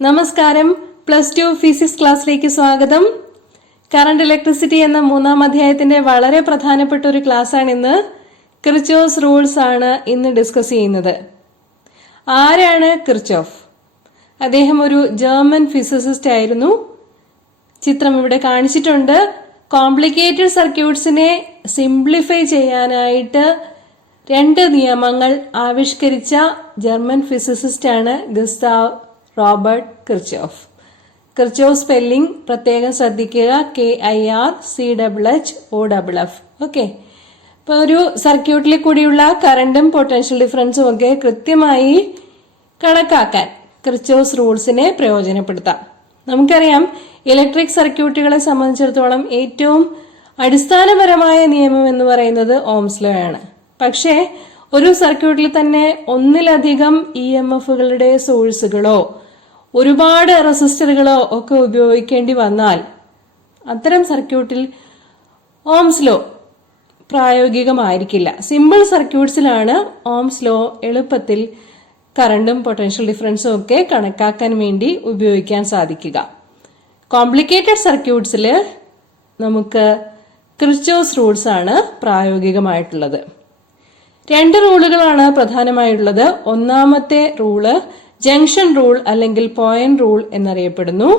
നമസ്കാരം. +2 ഫിസിക്സ് ക്ലാസ്സിലേക്ക് സ്വാഗതം. കറണ്ട് ഇലക്ട്രിസിറ്റി എന്ന 3-ാം അധ്യായത്തിന്റെ വളരെ പ്രധാനപ്പെട്ട ഒരു ക്ലാസ് ആണ് ഇന്ന്. കിർച്ചോഫ്സ് റൂൾസ് ആണ് ഇന്ന് ഡിസ്കസ് ചെയ്യുന്നത്. ആരാണ് കിർച്ചോഫ്? അദ്ദേഹം ഒരു ജർമ്മൻ ഫിസിസിസ്റ്റ് ആയിരുന്നു. ചിത്രം ഇവിടെ കാണിച്ചിട്ടുണ്ട്. കോംപ്ലിക്കേറ്റഡ് സർക്യൂട്ട്സിനെ സിംപ്ലിഫൈ ചെയ്യാനായിട്ട് 2 നിയമങ്ങൾ ആവിഷ്കരിച്ച ജർമ്മൻ ഫിസിസിസ്റ്റ് ആണ് ഗസ്താവ് റോബർട്ട് കിർച്ചോഫ്. കിർച്ചോഫ് സ്പെല്ലിംഗ് പ്രത്യേകം ശ്രദ്ധിക്കുക. KIRCHHOFF. ഓക്കെ. ഇപ്പൊ ഒരു സർക്യൂട്ടിൽ കൂടിയുള്ള കറണ്ടും പൊട്ടൻഷ്യൽ ഡിഫറൻസും ഒക്കെ കൃത്യമായി കണക്കാക്കാൻ കിർച്ചോഫ്സ് റൂൾസിനെ പ്രയോജനപ്പെടുത്താം. നമുക്കറിയാം, ഇലക്ട്രിക് സർക്യൂട്ടുകളെ സംബന്ധിച്ചിടത്തോളം ഏറ്റവും അടിസ്ഥാനപരമായ നിയമം എന്ന് പറയുന്നത് ഓംസ് ലോ ആണ്. പക്ഷേ ഒരു സർക്യൂട്ടിൽ തന്നെ ഒന്നിലധികം EMFകളുടെ സോഴ്സുകളോ ഒരുപാട് റെസിസ്റ്ററുകളോ ഒക്കെ ഉപയോഗിക്കേണ്ടി വന്നാൽ അത്തരം സർക്യൂട്ടിൽ ഓംസ് ലോ പ്രായോഗികമായിരിക്കില്ല. സിമ്പിൾ സർക്യൂട്ട്സിലാണ് ഓംസ് ലോ എളുപ്പത്തിൽ കറണ്ടും പൊട്ടൻഷ്യൽ ഡിഫറൻസും ഒക്കെ കണക്കാക്കാൻ വേണ്ടി ഉപയോഗിക്കാൻ സാധിക്കുക. കോംപ്ലിക്കേറ്റഡ് സർക്യൂട്ട്സിൽ നമുക്ക് കിർച്ചോഫ്സ് റൂൾസ് ആണ് പ്രായോഗികമായിട്ടുള്ളത്. 2 റൂളുകളാണ് പ്രധാനമായുള്ളത്. ഒന്നാമത്തെ റൂള് ജംഗ്ഷൻ റൂൾ അല്ലെങ്കിൽ പോയിന്റ് റൂൾ എന്നറിയപ്പെടുന്നു.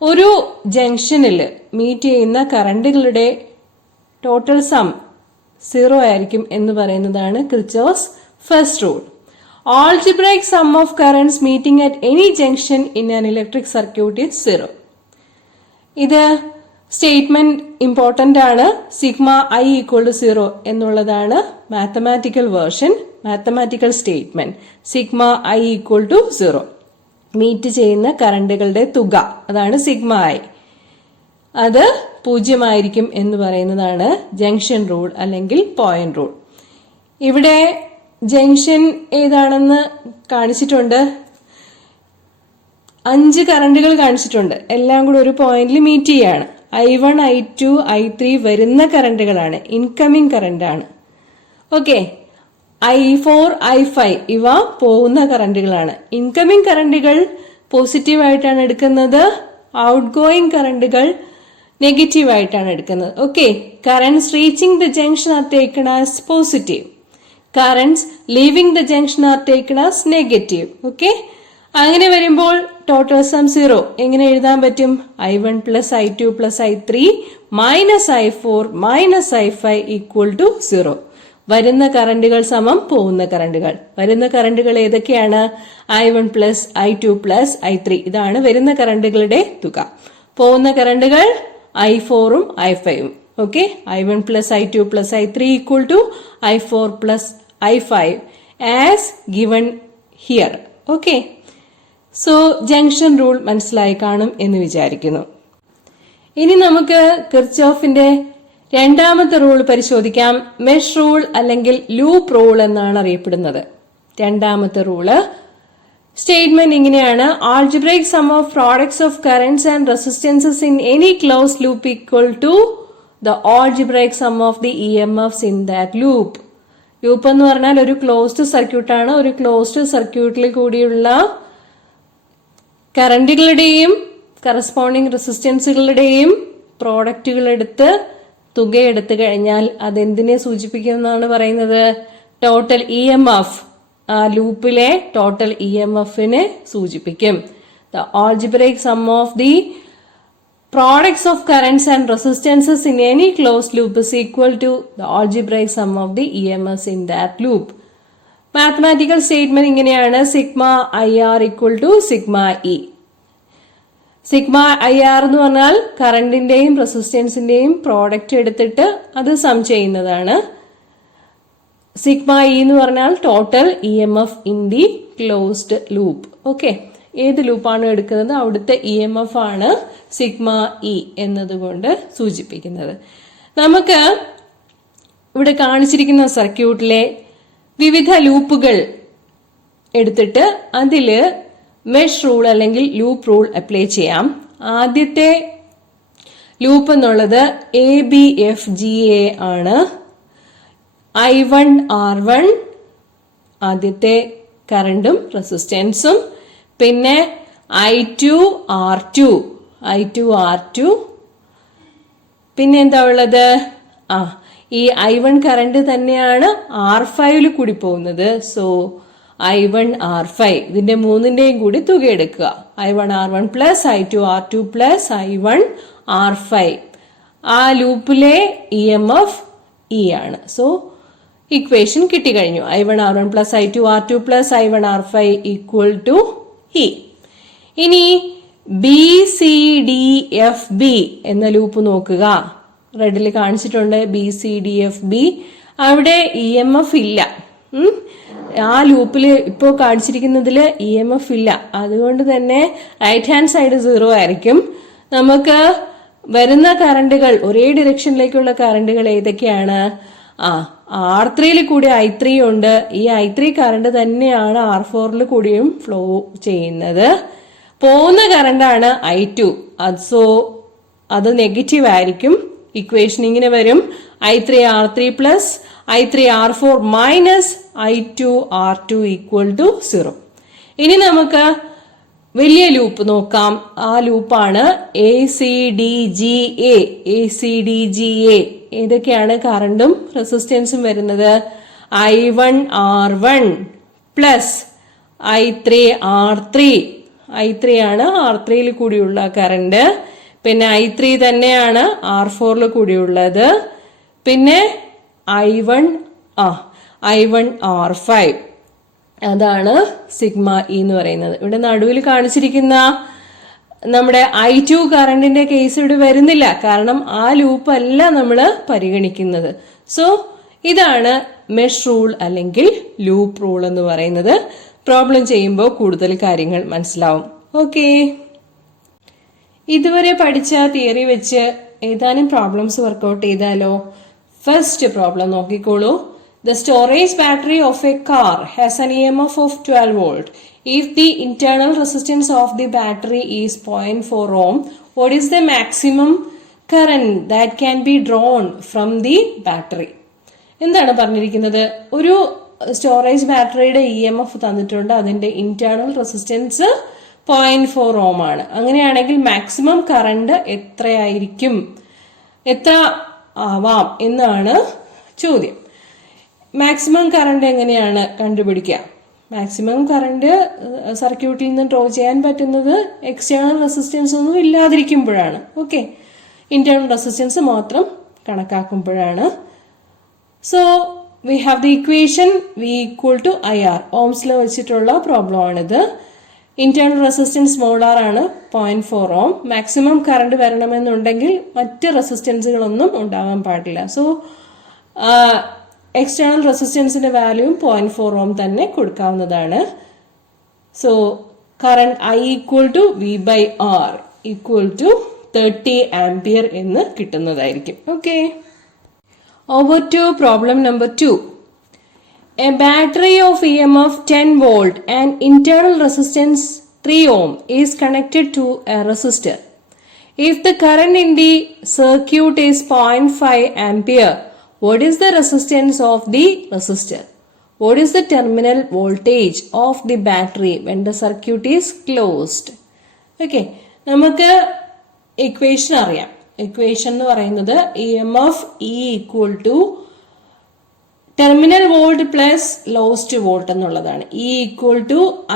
ഒരു ജംഗ്ഷനിൽ മീറ്റ് ചെയ്യുന്ന കറണ്ടുകളുടെ ടോട്ടൽ സം 0 ആയിരിക്കും എന്ന് പറയുന്നതാണ് Kirchhoff's first rule. Algebraic sum of currents meeting at any junction in an electric circuit is 0. ഇത് സ്റ്റേറ്റ്മെന്റ് ഇമ്പോർട്ടന്റ് ആണ്. സിഗ്മ I = 0 എന്നുള്ളതാണ് mathematical version, mathematical statement. Sigma I = 0. Meet ചെയ്യുന്ന കറണ്ടുകളുടെ തുക, അതാണ് സിഗ്മ I. അത് 0 ആയിരിക്കും എന്ന് പറയുന്നതാണ് ജംഗ്ഷൻ റൂൾ അല്ലെങ്കിൽ പോയിന്റ് റൂൾ. ഇവിടെ ജംഗ്ഷൻ ഏതാണെന്ന് കാണിച്ചിട്ടുണ്ട്. 5 കറണ്ടുകൾ കാണിച്ചിട്ടുണ്ട്. എല്ലാം കൂടെ ഒരു പോയിന്റിൽ മീറ്റ് ചെയ്യാണ്. I1, I2, I3 വരുന്ന കറണ്ടുകളാണ്, ഇൻകമിംഗ് കറണ്ട് ആണ്. ഓക്കെ. I4, I5 ഇവ പോകുന്ന കറണ്ടുകളാണ്. ഇൻകമിംഗ് കറണ്ടുകൾ പോസിറ്റീവ് ആയിട്ടാണ് എടുക്കുന്നത്, ഔട്ട് ഗോയിങ് കറണ്ടുകൾ നെഗറ്റീവ് ആയിട്ടാണ് എടുക്കുന്നത്. Okay. Currents reaching the junction are taken as positive, currents leaving the junction are taken as negative. Okay. അങ്ങനെ വരുമ്പോൾ ടോട്ടൽ സം 0 എങ്ങനെ എഴുതാൻ പറ്റും? I1 + I2 + I3 - I4 - I5 = 0. വരുന്ന കറണ്ടുകൾ സമം പോകുന്ന കറണ്ടുകൾ. വരുന്ന കറണ്ടുകൾ ഏതൊക്കെയാണ്? I1 + I2 + I3. ഇതാണ് വരുന്ന കറണ്ടുകളുടെ തുക. പോകുന്ന കറണ്ടുകൾ I4 ഉം I5 ഉം. Okay. I1 + I2 + I3 = I4 + I5 as given here. Okay. So junction rule മനസ്സിലായി കാണും എന്ന് വിചാരിക്കുന്നു. ഇനി നമുക്ക് കിർച്ചോഫിന്റെ രണ്ടാമത്തെ റൂൾ പരിശോധിക്കാം. മെഷ് റൂൾ അല്ലെങ്കിൽ ലൂപ്പ് റൂൾ എന്നാണ് അറിയപ്പെടുന്നത്. രണ്ടാമത്തെ റൂള് സ്റ്റേറ്റ്മെന്റ് ഇങ്ങനെയാണ്: algebraic sum of products of currents and resistances in any closed loop equal to the algebraic sum of the EMFs in that loop. Loop എന്ന് പറഞ്ഞാൽ ഒരു closed സർക്യൂട്ടാണ്. ഒരു ക്ലോസ്ഡ് സർക്യൂട്ടിൽ കൂടിയുള്ള കറണ്ടുകളുടെയും കറസ്പോണ്ടിങ് റെസിസ്റ്റൻസുകളുടെയും പ്രോഡക്റ്റുകൾ എടുത്ത് തുകയെടുത്തു കഴിഞ്ഞാൽ അതെന്തിനെ സൂചിപ്പിക്കുമെന്നാണ് പറയുന്നത്? Total EMF. ആ ലൂപ്പിലെ ടോട്ടൽ EMFനെ സൂചിപ്പിക്കും. The algebraic sum of the products of currents and resistances in any closed loop is equal to the algebraic sum of the EMFs in that loop. Mathematical statement ഇങ്ങനെയാണ്: sigma IR = sigma E. Sigma IR എന്ന് പറഞ്ഞാൽ കറണ്ടിന്റെയും റെസിസ്റ്റൻസിന്റെയും product എടുത്തിട്ട് അത് some ചെയ്യുന്നതാണ്. Sigma E എന്ന് പറഞ്ഞാൽ total EMF in the closed loop. Okay. ഏത് ലൂപ്പാണ് എടുക്കുന്നത് അവിടുത്തെ EMF ആണ് സിഗ്മ E എന്നതുകൊണ്ട് സൂചിപ്പിക്കുന്നത്. നമുക്ക് ഇവിടെ കാണിച്ചിരിക്കുന്ന സർക്യൂട്ടിലെ വിവിധ ലൂപ്പുകൾ എടുത്തിട്ട് അതില് മെഷ് റൂൾ അല്ലെങ്കിൽ ലൂപ്പ് റൂൾ അപ്ലൈ ചെയ്യാം. ആദ്യത്തെ ലൂപ്പ് എന്നുള്ളത് ABFGA ആണ്. I1 R1 ആദ്യത്തെ കറണ്ടും റെസിസ്റ്റൻസും, പിന്നെ I2 R2 പിന്നെ എന്താ ഉള്ളത്? ഈ I1 കറണ്ട് തന്നെയാണ് R5 കൂടി പോകുന്നത്. സോ I1 R5 ഇതിന്റെ മൂന്നിന്റെയും കൂടി തുക എടുക്കുക. I1 R1 plus I2 R2 plus I1 R5. ആ ലൂപ്പിലെ EMF E ആണ്. സോ ഇക്വേഷൻ കിട്ടിക്കഴിഞ്ഞു. I1 R1 plus I2 R2 plus I1 R5 equal to E. ഇനി BCDFB എന്ന ലൂപ്പ് നോക്കുക. റെഡിൽ കാണിച്ചിട്ടുണ്ട് BCDFB. അവിടെ EMF ഇല്ല. ആ ലൂപ്പില് ഇപ്പോ കാണിച്ചിരിക്കുന്നതില് EMF ഇല്ല. അതുകൊണ്ട് തന്നെ റൈറ്റ് ഹാൻഡ് സൈഡ് 0 ആയിരിക്കും. നമുക്ക് വരുന്ന കറണ്ടുകൾ, ഒരേ ഡിറക്ഷനിലേക്കുള്ള കറണ്ടുകൾ ഏതൊക്കെയാണ്? R3 കൂടി I3 ഉണ്ട്. ഈ I3 കറണ്ട് തന്നെയാണ് R4 കൂടിയും ഫ്ലോ ചെയ്യുന്നത്. പോകുന്ന കറണ്ടാണ് I2. സോ അത് നെഗറ്റീവ് ആയിരിക്കും. ഇക്വേഷൻ ഇങ്ങനെ വരും: I3 R3 plus I3 R4 minus I2 R2 equal to 0. ഇനി നമുക്ക് വലിയ ലൂപ്പ് നോക്കാം. ആ ലൂപ്പാണ് ACDGA. ഏതൊക്കെയാണ് കറണ്ടും റെസിസ്റ്റൻസും വരുന്നത്? I1 R1 plus I3 R3. I3 ആണ് R3 കൂടിയുള്ള കറണ്ട്. പിന്നെ I3 തന്നെയാണ് R4 കൂടിയുള്ളത്. പിന്നെ I1 R5. അതാണ് സിഗ്മ ഇ എന്ന് പറയുന്നത്. ഇവിടെ നടുവിൽ കാണിച്ചിരിക്കുന്ന നമ്മുടെ I2 കറണ്ടിന്റെ കേസ് ഇവിടെ വരുന്നില്ല. കാരണം ആ ലൂപ്പ് അല്ല നമ്മൾ പരിഗണിക്കുന്നത്. സോ ഇതാണ് മെഷ് റൂൾ അല്ലെങ്കിൽ ലൂപ്പ് റൂൾ എന്ന് പറയുന്നത്. പ്രോബ്ലം ചെയ്യുമ്പോൾ കൂടുതൽ കാര്യങ്ങൾ മനസ്സിലാവും. ഓക്കെ, ഇതുവരെ പഠിച്ച തിയറി വെച്ച് ഏതാനും പ്രോബ്ലംസ് വർക്ക്ഔട്ട് ചെയ്താലോ? ഫസ്റ്റ് പ്രോബ്ലം നോക്കിക്കോളൂ. The storage battery of a car has an EMF of 12 volt. If the internal resistance of the battery is 0.4 ohm, what is the maximum current that can be drawn from the battery? എന്താണ് പറഞ്ഞിരിക്കുന്നത്? ഒരു storage ബാറ്ററിയുടെ EMF തന്നിട്ടുണ്ട്. അതിന്റെ internal resistance 0.4 ഓം ആണ്. അങ്ങനെയാണെങ്കിൽ maximum current എത്രയായിരിക്കും, എത്ര ആവാം എന്നാണ് ചോദ്യം. മാക്സിമം കറണ്ട് എങ്ങനെയാണ് കണ്ടുപിടിക്കുക? മാക്സിമം കറണ്ട് സർക്യൂട്ടിൽ നിന്ന് ഡ്രോ ചെയ്യാൻ പറ്റുന്നത് എക്സ്റ്റേണൽ റെസിസ്റ്റൻസ് ഒന്നും ഇല്ലാതിരിക്കുമ്പോഴാണ്. ഓക്കെ, ഇന്റേണൽ റെസിസ്റ്റൻസ് മാത്രം കണക്കാക്കുമ്പോഴാണ്. So we have the equation V = IR. ഓംസിൽ വെച്ചിട്ടുള്ള പ്രോബ്ലം ആണിത്. ഇന്റേണൽ റെസിസ്റ്റൻസ് സ്മോൾ r ആണ് 0.4 ഓം. മാക്സിമം കറണ്ട് വരണമെന്നുണ്ടെങ്കിൽ മറ്റ് റെസിസ്റ്റൻസുകളൊന്നും ഉണ്ടാകാൻ പാടില്ല. സോ എക്സ്റ്റേണൽ റെസിസ്റ്റൻസിന്റെ വാല്യൂ 0.4 ഓം തന്നെ കൊടുക്കാവുന്നതാണ്. So current I = V/R = 30 ampere എന്ന് കിട്ടുന്നതായിരിക്കും. Okay, over to problem number 2. A battery of EMF 10 volt and internal resistance 3 ohm is connected to a resistor. If the current in the circuit is 0.5 ampere, what is the resistance of the resistor? What is the terminal voltage of the battery when the circuit is closed? Okay, നമുക്ക് equation അറിയാം. Equation എന്ന് പറയുന്നത് EMF E = terminal volt plus lost volt എന്നുള്ളതാണ്. E =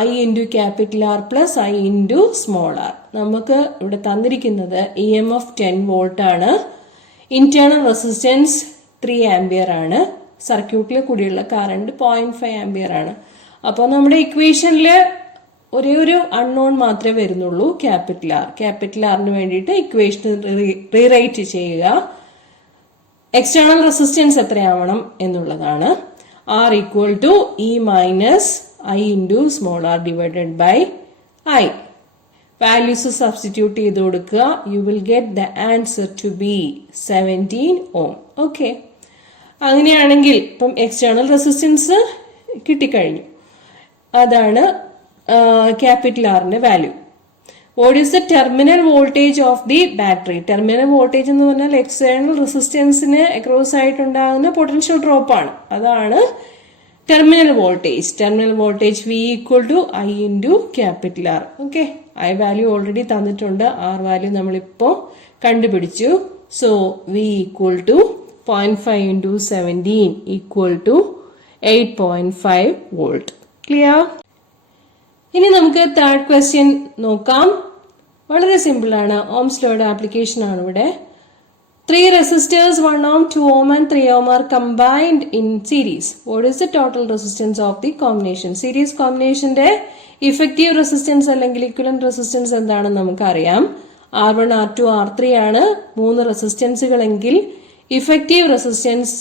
I × R plus I × small r. നമുക്ക് ഇവിടെ തന്നിരിക്കുന്നത് EMF 10 volt ആണ്. Internal resistance 3 ampere ആണ്. സർക്യൂട്ടിൽ കൂടിയുള്ള കറണ്ട് 0.5 ആംപിയർ ആണ്. അപ്പോൾ നമ്മുടെ ഇക്വേഷനിൽ ഒരേ ഒരു അൺനോൺ മാത്രമേ വരുന്നുള്ളൂ, ക്യാപിറ്റൽ R. ക്യാപിറ്റൽ Rന് വേണ്ടിയിട്ട് ഇക്വേഷൻ റീറൈറ്റ് ചെയ്യുക. എക്സ്റ്റേണൽ റെസിസ്റ്റൻസ് എത്രയാവണം എന്നുള്ളതാണ്. R = E - I × small r divided by I. Values substitute ചെയ്ത് കൊടുക്കുക. You will get the answer to be 17 ohm. Okay, അങ്ങനെയാണെങ്കിൽ ഇപ്പം എക്സ്റ്റേണൽ റെസിസ്റ്റൻസ് കിട്ടിക്കഴിഞ്ഞു. അതാണ് ക്യാപിറ്റൽ Rന്റെ value. What is the terminal voltage of the battery? Terminal voltage എന്ന് പറഞ്ഞാൽ external റെസിസ്റ്റൻസിന് അക്രോസ് ആയിട്ടുണ്ടാകുന്ന പൊട്ടൻഷ്യൽ ഡ്രോപ്പ് ആണ്. അതാണ് terminal voltage. Terminal voltage V = I × R. Okay. I value already തന്നിട്ടുണ്ട്, ആർ വാല്യൂ നമ്മളിപ്പോൾ കണ്ടുപിടിച്ചു. So V equal to 0.5 into 17 equal to 8.5 volt. Clear? ഇനി നമുക്ക് തേർഡ് ക്വസ്റ്റ്യൻ നോക്കാം. വളരെ സിമ്പിൾ ആണ്. ഓംസ് ലോയുടെ ആപ്ലിക്കേഷൻ ആണ് ഇവിടെ. 3 resistors 1 ohm, 2 ohm and 3 ohm are combined in series. What is the total resistance of the combination? Series combinationന്റെ effective resistance അല്ലെങ്കിൽ equivalent resistance എന്താണെന്ന് നമുക്കറിയാം. R1, R2, R3 ആണ് 3 റെസിസ്റ്റൻസുകളെങ്കിൽ effective resistance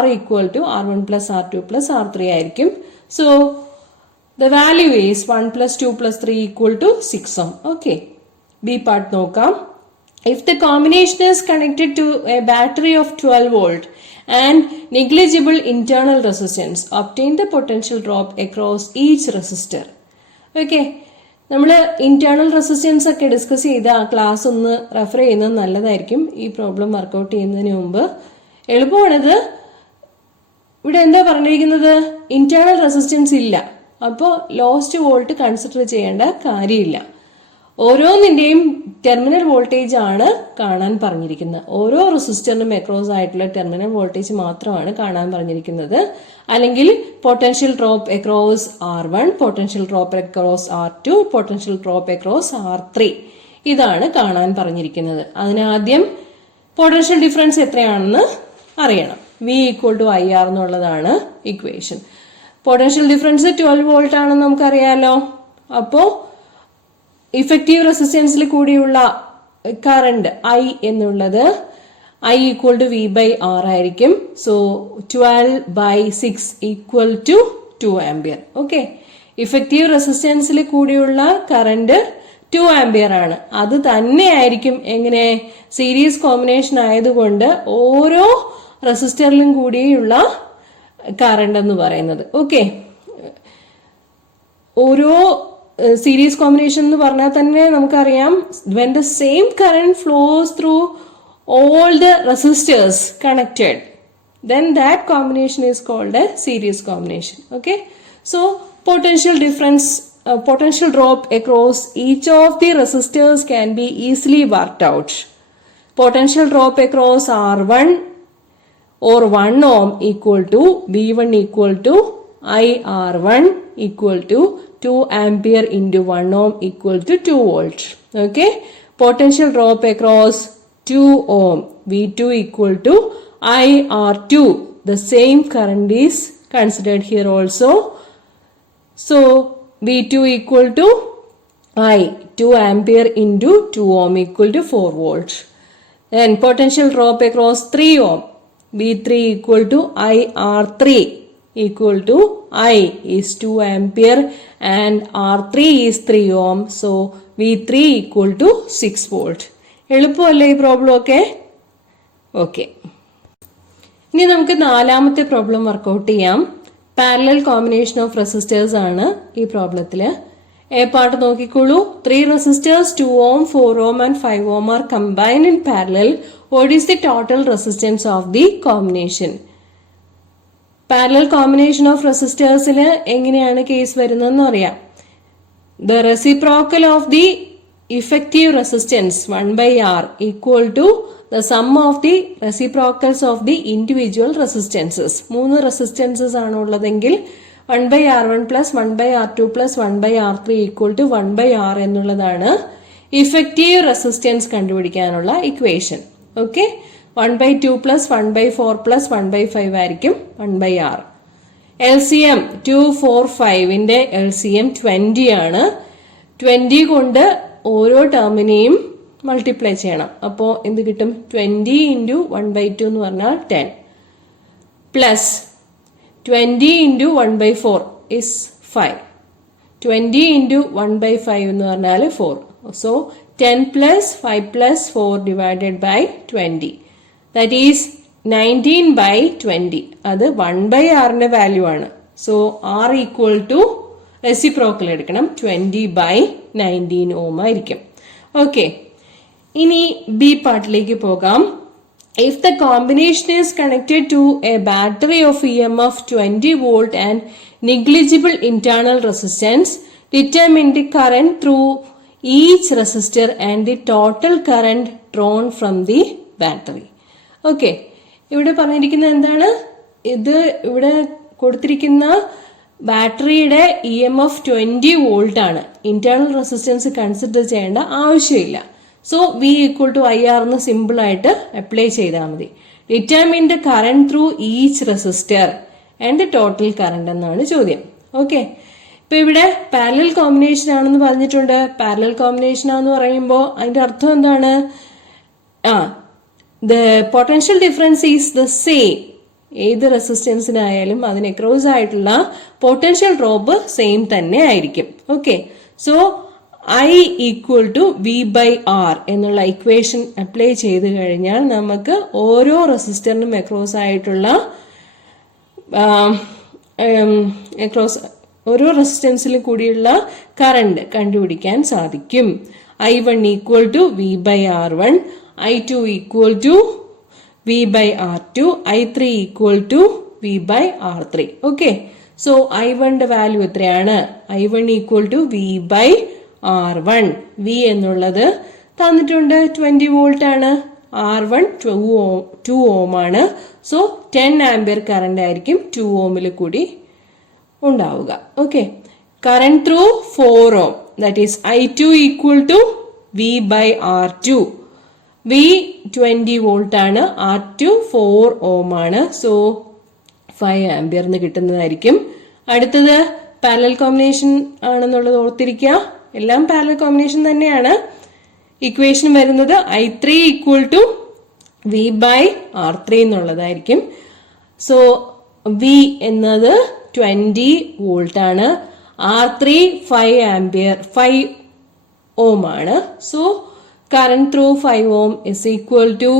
R equal to R1 plus R2 plus R3 ആയിരിക്കും. So the value is 1 plus 2 plus 3 equal to 6 ohm. Okay. B part നോക്കാം. If the combination is connected to a battery of 12 volt and negligible internal resistance, obtain the potential drop across each resistor. Okay. നമ്മൾ internal resistance ഒക്കെ discuss ചെയ്ത് ആ class ഒന്ന് refer ചെയ്യുന്നത് നല്ലതായിരിക്കും. ഈ problem workout ചെയ്യുന്നതിന് മുമ്പ് എളുപ്പമാണിത്. ഇവിടെ എന്താ പറഞ്ഞിരിക്കുന്നത്? ഇന്റേണൽ റെസിസ്റ്റൻസ് ഇല്ല, അപ്പോൾ ലോസ്റ്റ് വോൾട്ട് കൺസിഡർ ചെയ്യേണ്ട കാര്യമില്ല. ഓരോന്നിന്റെയും ടെർമിനൽ വോൾട്ടേജ് ആണ് കാണാൻ പറഞ്ഞിരിക്കുന്നത്. ഓരോ റെസിസ്റ്ററിനും അക്രോസ് ആയിട്ടുള്ള ടെർമിനൽ വോൾട്ടേജ് മാത്രമാണ് കാണാൻ പറഞ്ഞിരിക്കുന്നത്. അല്ലെങ്കിൽ potential drop across R1, potential drop across R2, potential drop across R3, ഇതാണ് കാണാൻ പറഞ്ഞിരിക്കുന്നത്. അതിനാദ്യം പൊട്ടൻഷ്യൽ ഡിഫറൻസ് എത്രയാണെന്ന് അറിയണം. V ഈക്വൽ ടു IR എന്നുള്ളതാണ് ഇക്വേഷൻ. പൊട്ടൻഷ്യൽ ഡിഫറൻസ് 12 വോൾട്ട് ആണെന്ന് നമുക്കറിയാലോ. അപ്പോ ഇഫക്റ്റീവ് റെസിസ്റ്റൻസിൽ കൂടിയുള്ള കറണ്ട് I എന്നുള്ളത് I equal to V by R ആയിരിക്കും. So 12/6 equal to 2 ampere. Okay. Effective റെസിസ്റ്റൻസിൽ കൂടിയുള്ള കറണ്ട് 2 ആംപിയർ ആണ്. അത് തന്നെയായിരിക്കും എങ്ങനെ സീരീസ് കോമ്പിനേഷൻ ആയതുകൊണ്ട് ഓരോ റെസിസ്റ്ററിലും കൂടിയുള്ള കറണ്ട് എന്ന് പറയുന്നത്. ഓക്കെ. ഓരോ സീരീസ് കോമ്പിനേഷൻ എന്ന് പറഞ്ഞാൽ തന്നെ നമുക്കറിയാം, when the same current flows through all the resistors connected, then that combination is called a series combination. Okay. So potential difference, potential drop across each of the resistors can be easily worked out. Potential drop across R1 or 1 ohm equal to V1 equal to IR1 equal to 2 ampere into 1 ohm equal to 2 volt. Okay. Potential drop across 2 ohm V2 equal to IR2. The same current is considered here also. So V2 equal to I 2 ampere into 2 ohm equal to 4 volt. Then potential drop across 3 ohm V3 equal to IR3 equal to I is 2 ampere and R3 is 3 ohm. So V3 equal to 6 volt. എളുപ്പമല്ലേ ഈ problem ഒക്കെ? Okay. ഇനി നമുക്ക് നാലാമത്തെ problem workout ചെയ്യാം. Parallel combination of resistors ആണ് ഈ പ്രോബ്ലത്തില്. A part നോക്കിക്കോളൂ. 3 resistors 2 ohm, 4 ohm and 5 ohm are combined in parallel. What is the total resistance of the combination? Parallel combination of റെസിസ്റ്റേഴ്സിൽ എങ്ങനെയാണ് കേസ് വരുന്നതെന്ന് അറിയാം. The reciprocal of the effective resistance 1/R equal to the sum of the reciprocals of the individual resistances. 3 resistances ആണ് ഉള്ളതെങ്കിൽ 1/R1 plus 1/R2 plus 1/R3 equal to 1/R എന്നുള്ളതാണ് effective resistance കണ്ടുപിടിക്കാനുള്ള equation. Okay. 1/2 plus 1/4 plus 1/5 ആയിരിക്കും 1/R. LCM 2, 4, 5ന്റെ LCM 20 ആണ്. 20 കൊണ്ട് ഓരോ ടേമിനെയും multiply ചെയ്യണം. അപ്പോൾ എന്ത് കിട്ടും? 20 into 1/2 എന്ന് പറഞ്ഞാൽ 10 പ്ലസ് 20 into 1/4 is 5. 20 into 1/5 എന്ന് പറഞ്ഞാൽ 4. So 10 plus 5 plus 4 divided by 20. That is 19/20. അത് 1/Rന്റെ വാല്യൂ ആണ്. So R equal to reciprocal എടുക്കണം, 20/19 ohm ആയിരിക്കും. ഓക്കെ. ഇനി ബി പാർട്ടിലേക്ക് പോകാം. If the combination is connected to a battery of EMF 20 volt and negligible internal resistance, determine the current through each resistor and the total current drawn from the battery. Okay, ഇവിടെ പറഞ്ഞിരിക്കുന്നത് എന്താണ്? ഇത് ഇവിടെ കൊടുത്തിരിക്കുന്ന ബാറ്ററിയുടെ EMF 20 volt ആണ്. Internal resistance consider ചെയ്യേണ്ട ആവശ്യമില്ല. So V equal to IR എന്ന് സിമ്പിൾ ആയിട്ട് അപ്ലൈ ചെയ്താൽ മതി. Determine the current through each resistor and the total current എന്നാണ് ചോദ്യം. ഓക്കെ, ഇപ്പൊ ഇവിടെ പാരലൽ കോമ്പിനേഷൻ ആണെന്ന് പറഞ്ഞിട്ടുണ്ട്. പാരലൽ കോമ്പിനേഷൻ ആണെന്ന് പറയുമ്പോൾ അതിന്റെ അർത്ഥം എന്താണ്? The potential difference is the same. ഏത് റെസിസ്റ്റൻസിനായാലും അതിന് അക്രോസ് ആയിട്ടുള്ള പൊട്ടൻഷ്യൽ ഡ്രോപ്പ് സെയിം തന്നെ ആയിരിക്കും. Okay, so I equal to V/R എന്നുള്ള ഇക്വേഷൻ അപ്ലൈ ചെയ്ത് കഴിഞ്ഞാൽ നമുക്ക് ഓരോ റെസിസ്റ്ററിനും അക്രോസ് ആയിട്ടുള്ള ഓരോ റെസിസ്റ്റൻസിൽ കൂടിയുള്ള കറണ്ട് കണ്ടുപിടിക്കാൻ സാധിക്കും. I1 equal to V/R1, I2 equal to V/R2, I3 equal to V/R3. Okay, so I1ന്റെ വാല്യൂ എത്രയാണ്? I1 equal to V/R1. V എന്നുള്ളത് തന്നിട്ടുണ്ട് 20 വോൾട്ട് ആണ്. R1 2 ഓം ആണ്. സോ 10 ആംപിയർ കറണ്ട് ആയിരിക്കും 2 ഓമിൽ കൂടി ഉണ്ടാവുക. Okay, current through 4 ohm, that is I2 equal to V/R2. V 20 volt ആണ്, R2 4 ഓം ആണ്. സോ 5 ആംപിയർ എന്ന് കിട്ടുന്നതായിരിക്കും. അടുത്തത് പാരലൽ കോമ്പിനേഷൻ ആണെന്നുള്ളത് ഓർത്തിരിക്കുക. എല്ലാം പാരലൽ കോമ്പിനേഷൻ തന്നെയാണ്. ഇക്വേഷൻ വരുന്നത് I3 ഈക്വൽ ടു V/R3 എന്നുള്ളതായിരിക്കും. സോ V എന്നത് 20 വോൾട്ട് ആണ്, R3 5 ആംപിയർ 5 ഓം ആണ്. So current through 5 ohm is equal to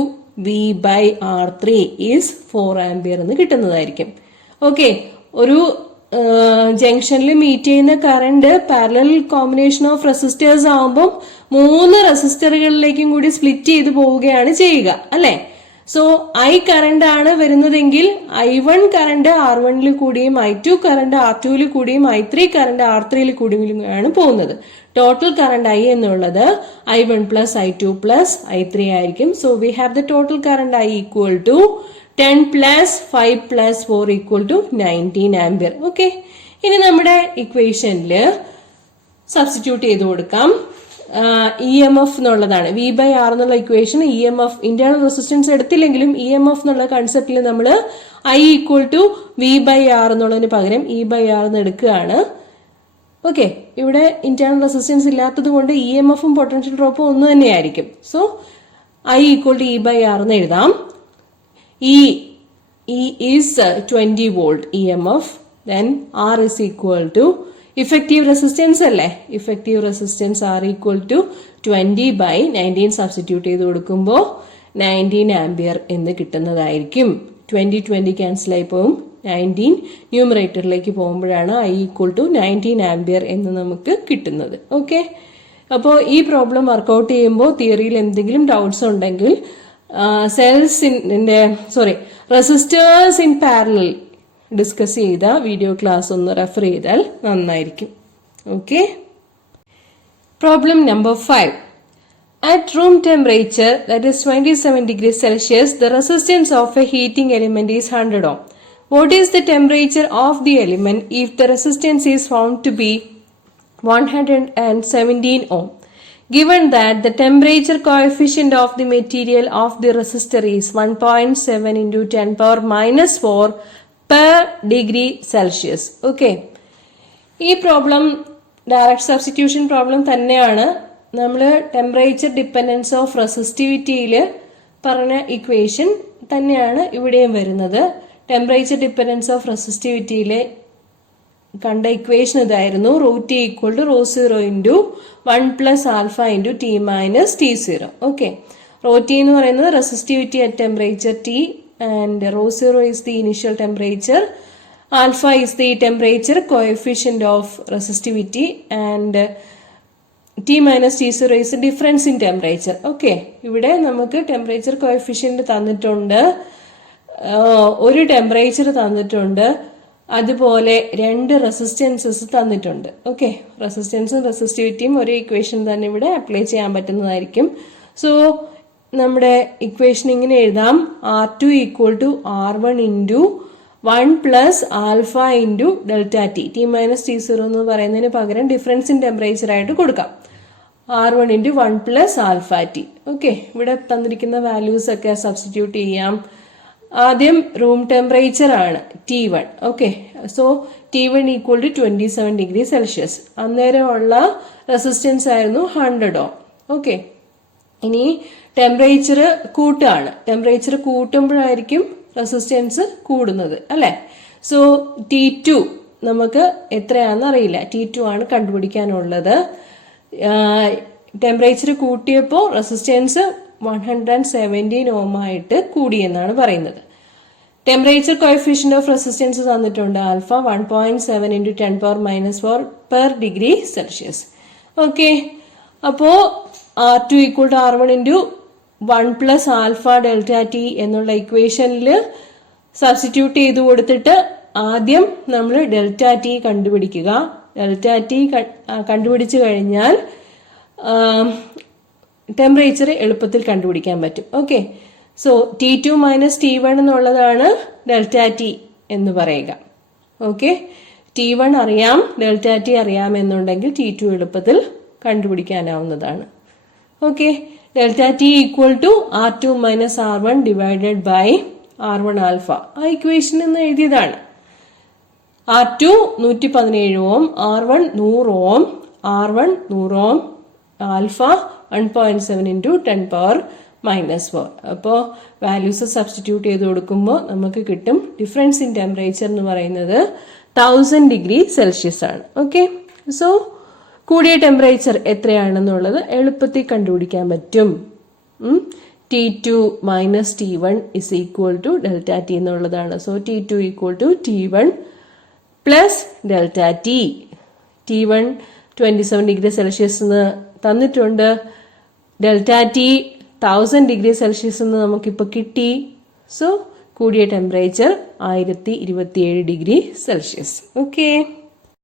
V/R3 is 4 ampere എന്ന് കിട്ടുന്നതായിരിക്കും. ഓക്കെ, ഒരു ജംഗ്ഷനിൽ മീറ്റ് ചെയ്യുന്ന current parallel combination of resistors ആവുമ്പോൾ 3 റെസിസ്റ്ററുകളിലേക്കും കൂടി സ്പ്ലിറ്റ് ചെയ്ത് പോവുകയാണ് ചെയ്യുക, അല്ലെ? സോ I കറണ്ട് ആണ് വരുന്നതെങ്കിൽ I1 കറണ്ട് R1 കൂടിയും I2 കറണ്ട് R2 കൂടിയും I3 കറണ്ട് R3 കൂടിയും ആണ് പോകുന്നത്. ടോട്ടൽ കറണ്ട് I എന്നുള്ളത് I1 plus I2 plus I3 ആയിരിക്കും. So we have the total current I equal to 10 plus 5 plus 4 equal to 19 ampere. Okay, ഇനി നമ്മുടെ ഇക്വേഷനില് substitute ചെയ്ത് കൊടുക്കാം. EMF എന്നുള്ളതാണ് V/R എന്നുള്ള ഇക്വേഷൻ. EMF ഇന്റേണൽ റെസിസ്റ്റൻസ് എടുത്തില്ലെങ്കിലും EMF എന്നുള്ള കൺസെപ്റ്റിൽ നമ്മൾ I ഈക്വൽ ടു V/R എന്നുള്ളതിന് പകരം E/R എന്ന് എടുക്കുകയാണ്. ഓക്കെ, ഇവിടെ ഇന്റേണൽ റെസിസ്റ്റൻസ് ഇല്ലാത്തത് കൊണ്ട് EMFും പൊട്ടൻഷ്യൽ ഡ്രോപ്പും ഒന്ന് തന്നെയായിരിക്കും. So I equal to E/R എന്ന് എഴുതാം. E is 20 volt EMF, then R is equal to effective resistance അല്ലേ, effective resistance R equal to 20 by 19 substitute ചെയ്ത് കൊടുക്കുമ്പോൾ 19 ആംപിയർ എന്ന് കിട്ടുന്നതായിരിക്കും. 20 ക്യാൻസൽ ആയി പോകും, 19 ന്യൂമറേറ്ററിലേക്ക് പോകുമ്പോഴാണ് I ഈക്വൽ ടു 19 ആംപിയർ എന്ന് നമുക്ക് കിട്ടുന്നത്. ഓക്കെ, അപ്പോൾ ഈ പ്രോബ്ലം വർക്കൗട്ട് ചെയ്യുമ്പോൾ തിയറിയിൽ എന്തെങ്കിലും ഡൗട്ട്സ് ഉണ്ടെങ്കിൽ റെസിസ്റ്റേഴ്സ് ഇൻ പാരലൽ ഡിസ്കസ് ചെയ്ത വീഡിയോ ക്ലാസ് ഒന്ന് റെഫർ ചെയ്താൽ നന്നായിരിക്കും. Okay, problem number 5. At room temperature, that is 27 degrees Celsius, the resistance of a heating element is 100 ohm. What is the temperature of the element if the resistance is found to be 117 ohm? Given that the temperature coefficient of the material of the resistor is 1.7 into 10 power minus 4 per degree Celsius. Okay, ഈ problem direct substitution problem തന്നെയാണ്. നമ്മൾ temperature dependence of റെസിസ്റ്റിവിറ്റിയിൽ പറഞ്ഞ equation തന്നെയാണ് ഇവിടെയും വരുന്നത്. Temperature dependence of റെസിസ്റ്റിവിറ്റിയിലെ കണ്ട equation ഇതായിരുന്നു. ρT equal to ρ0 into 1 plus alpha into T minus T0. Okay, ρT എന്ന് പറയുന്നത് resistivity at temperature T and ρ0 is the initial temperature, alpha is the temperature coefficient of resistivity and T minus T0 is the difference in temperature. Okay, ഇവിടെ നമുക്ക് temperature coefficient തന്നിട്ടുണ്ട്, ഒരു temperature തന്നിട്ടുണ്ട്, അതുപോലെ 2 resistances തന്നിട്ടുണ്ട്. Okay, റെസിസ്റ്റൻസും റെസിസ്റ്റിവിറ്റിയും ഒരു equation തന്നെ ഇവിടെ അപ്ലൈ ചെയ്യാൻ പറ്റുന്നതായിരിക്കും. സോ നമ്മുടെ ഇക്വേഷൻ ഇങ്ങനെ എഴുതാം: R2 equal to R1 into 1 plus alpha into delta T. T minus T 0 എന്ന് പറയുന്നതിന് പകരം ഡിഫറൻസ് ഇൻ ടെമ്പറേച്ചർ ആയിട്ട് കൊടുക്കാം. R1 into 1 plus alpha T. Okay, ഇവിടെ തന്നിരിക്കുന്ന വാല്യൂസ് ഒക്കെ സബ്സ്റ്റിറ്റ്യൂട്ട് ചെയ്യാം. ആദ്യം റൂം ടെമ്പറേച്ചർ ആണ് T1. Okay, so T1 equal to 27 degree Celsius. അന്നേരമുള്ള റെസിസ്റ്റൻസ് ആയിരുന്നു 100 ഓം. ഓക്കെ, ഇനി ടെമ്പറേച്ചർ കൂട്ടുകയാണ്. ടെമ്പറേച്ചർ കൂട്ടുമ്പോഴായിരിക്കും റെസിസ്റ്റൻസ് കൂടുന്നത്, അല്ലെ? സോ T2 നമുക്ക് എത്രയാണെന്ന് അറിയില്ല. T2 ആണ് കണ്ടുപിടിക്കാനുള്ളത്. ടെമ്പറേച്ചർ കൂട്ടിയപ്പോൾ റെസിസ്റ്റൻസ് 117 ഓം ആയിട്ട് കൂടിയെന്നാണ് പറയുന്നത്. ടെമ്പറേച്ചർ കോഎഫിഷ്യന്റ് ഓഫ് റെസിസ്റ്റൻസ് തന്നിട്ടുണ്ട്. Alpha 1.7 into 10⁻⁻⁴ per degree Celsius. Okay, അപ്പോ R2 equal to R1 into 1 plus alpha delta T എന്നുള്ള ഇക്വേഷനിൽ സബ്സ്റ്റിറ്റ്യൂട്ട് ചെയ്ത് കൊടുത്തിട്ട് ആദ്യം നമ്മൾ ഡെൽറ്റ ടി കണ്ടുപിടിക്കുക. ഡെൽറ്റ ടി കണ്ടുപിടിച്ചു കഴിഞ്ഞാൽ ടെമ്പറേച്ചർ എളുപ്പത്തിൽ കണ്ടുപിടിക്കാൻ പറ്റും. Okay, so T2 minus T1 എന്നുള്ളതാണ് ഡെൽറ്റ ടി എന്ന് പറയുക. ഓക്കെ, T1 അറിയാം, ഡെൽറ്റ ടി അറിയാമെന്നുണ്ടെങ്കിൽ T2 എളുപ്പത്തിൽ കണ്ടുപിടിക്കാനാവുന്നതാണ്. Okay, delta T equal to R2 minus R1 divided by R1 alpha. ആ ഇക്വേഷൻ എന്ന് എഴുതിയതാണ്. R2 117 ഓം, R1 100 ഓം, R1 100 ഓം, ആൽഫ 1.7 ഇൻറ്റു 10⁻⁻⁴. അപ്പോൾ വാല്യൂസ് സബ്സ്റ്റിറ്റ്യൂട്ട് ചെയ്ത് കൊടുക്കുമ്പോൾ നമുക്ക് കിട്ടും ഡിഫറൻസ് ഇൻ ടെമ്പറേച്ചർ എന്ന് പറയുന്നത് 1000 ഡിഗ്രി സെൽഷ്യസ് ആണ്. ഓക്കെ, സോ കൂടിയ ടെമ്പറേച്ചർ എത്രയാണെന്നുള്ളത് എളുപ്പത്തിൽ കണ്ടുപിടിക്കാൻ പറ്റും. T2 minus T1 is equal to delta T എന്നുള്ളതാണ്. So T2 equal to T1 plus delta T. T1 27 degree Celsius എന്ന് തന്നിട്ടുണ്ട്. ഡെൽറ്റ ടി 1000 ഡിഗ്രി സെൽഷ്യസ് എന്ന് നമുക്കിപ്പോൾ കിട്ടി. സോ കൂടിയ ടെമ്പറേച്ചർ 1027 ഡിഗ്രി സെൽഷ്യസ്. ഓക്കെ.